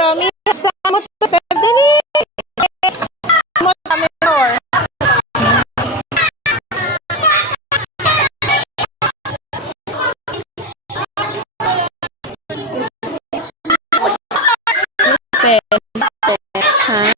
Romy, basta mo ito, dali! Mo kami more. Ha?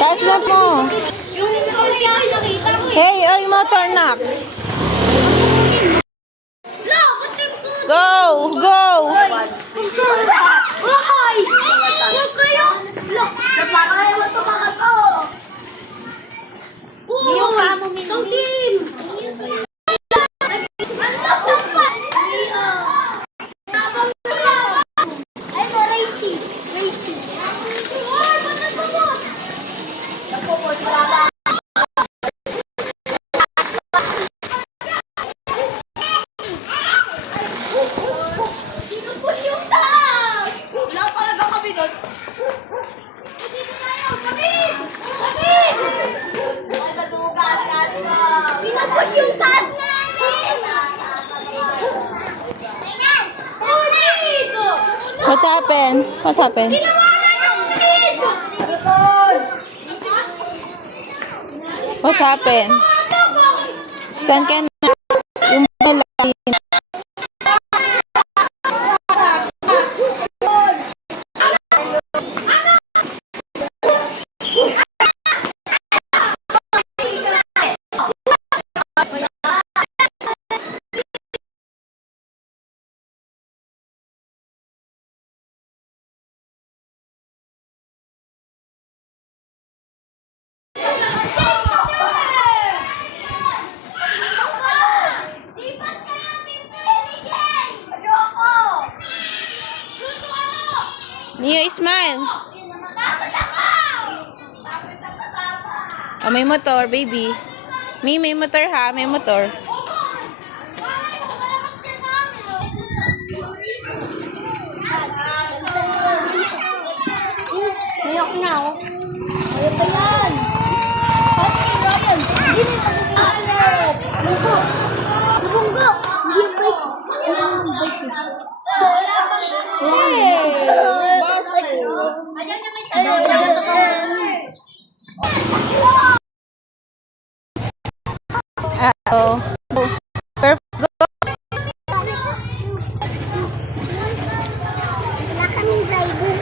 Passport mo. Hey, oy, motor knock. Go, go. What happened? What happened? What happened? Stand ka na. Yung malaki. Mio, smile. Oh, may motor, baby. May motor ha, may motor. Mayok na ako. Ayaw pa yan. Pati, Ryan. Bunggo. Bunggo. Hindi yung bike. Oh. Perfect. Wala kaming driver.